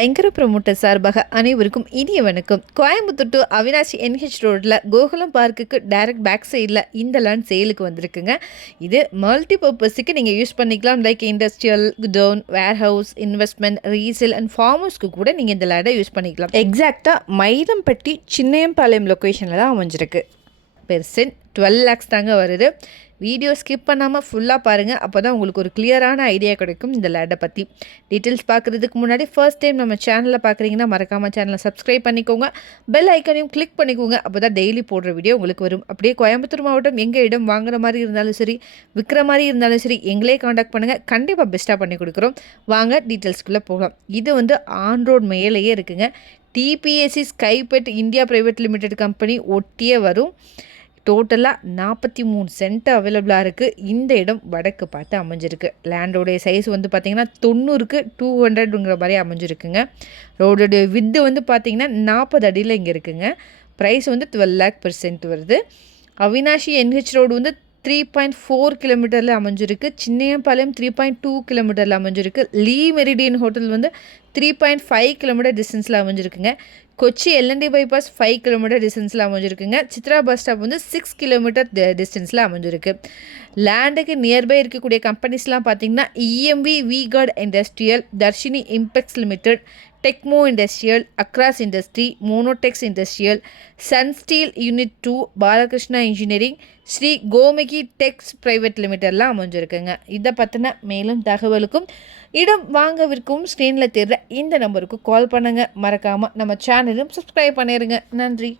ஐங்கர promoter சார்பாக அனைவருக்கும் இனிய வணக்கம். கோயம்புத்தூர் டு அவினாசி NH ரோட்டில் கோகுலம் பார்க்குக்கு டைரக்ட் பேக் சைடில் இந்த லேண்ட் சேலுக்கு வந்திருக்குங்க. இது மல்டி பர்பஸுக்கு நீங்கள் யூஸ் பண்ணிக்கலாம். Like industrial, godown, warehouse, investment, resale and ஃபார்மர்ஸ்க்கு கூட நீங்கள் இந்த லேண்டை யூஸ் பண்ணிக்கலாம். எக்ஸாக்டாக மயிலம்பட்டி சின்னையம்பாளையம் லொக்கேஷனில் தான் அமைஞ்சிருக்கு. பெர்சென்ட் 12 lakhs தாங்க வருது. வீடியோ ஸ்கிப் பண்ணாமல் ஃபுல்லாக பாருங்கள். அப்போ தான் உங்களுக்கு ஒரு கிளியரான ஐடியா கிடைக்கும் இந்த லேண்டை பற்றி. டீட்டெயில்ஸ் பார்க்குறதுக்கு முன்னாடி ஃபர்ஸ்ட் டைம் நம்ம சேனலில் பார்க்குறீங்கன்னா மறக்காமல் சேனலை சப்ஸ்கிரைப் பண்ணிக்கோங்க. பெல் ஐக்கனையும் கிளிக் பண்ணிக்கோங்க. அப்போ தான் டெய்லி போடுற வீடியோ உங்களுக்கு வரும். அப்படியே கோயம்புத்தூர் மாவட்டம் எங்கள் இடம் வாங்குற மாதிரி இருந்தாலும் சரி, விற்கிற மாதிரி இருந்தாலும் சரி, எங்களே காண்டாக்ட் பண்ணுங்கள். கண்டிப்பாக பெஸ்ட்டாக பண்ணி கொடுக்குறோம். வாங்க டீட்டெயில்ஸ்குள்ளே போகலாம். இது ஆன் ரோட் மேலேயே இருக்குங்க. TPSC ஸ்கைபெட் இந்தியா பிரைவேட் லிமிடெட் கம்பெனி ஒட்டியே வரும். டோட்டலாக 43 சென்ட் அவைலபிளாக இருக்குது. இந்த இடம் வடக்கு பார்த்து அமைஞ்சிருக்கு. லேண்டோடைய சைஸ் பார்த்திங்கன்னா 90க்கு 200ங்கிற மாதிரி அமைஞ்சிருக்குங்க. ரோடோடைய வித்து பார்த்திங்கன்னா 40 அடியில் இங்கே இருக்குங்க. ப்ரைஸ் 12 lakh per cent வருது. அவினாஷி NH ரோடு 3.4 கிலோமீட்டரில் அமைஞ்சிருக்கு. சின்னையம்பாளையம் 3.2 கிலோமீட்டரில் அமைஞ்சிருக்கு. லீ மெரிடியன் ஹோட்டல் 3.5 கிலோமீட்டர் டிஸ்டன்ஸில் அமைஞ்சிருக்குங்க. கொச்சி LND பைபாஸ் 5 கிலோமீட்டர் டிஸ்டன்ஸில் அமைஞ்சிருக்குங்க. சித்ரா பஸ் ஸ்டாப் 6 கிலோமீட்டர் டிஸ்டன்ஸில் அமைஞ்சிருக்கு. லேண்டுக்கு நியர்பை இருக்கக்கூடிய கம்பெனிஸ்லாம் பார்த்திங்கன்னா EMV V-Guard industrial, Dharshini Impex limited, Techmo industrial, அக்ராஸ் industry, Monotex industrial, Sun steel unit 2, Balakrishna engineering, Sri கோமிகி டெக்ஸ் பிரைவேட் லிமிடெட்லாம் அமைஞ்சிருக்குங்க. இதை பற்றின மேலும் தகவலுக்கும் இடம் வாங்கவிருக்கும் ஸ்க்ரீனில் தெரிகிற இந்த நம்பருக்கு கால் பண்ணுங்கள். மறக்காமல் நம்ம சேனலும் சப்ஸ்கிரைப் பண்ணிடுங்க. நன்றி.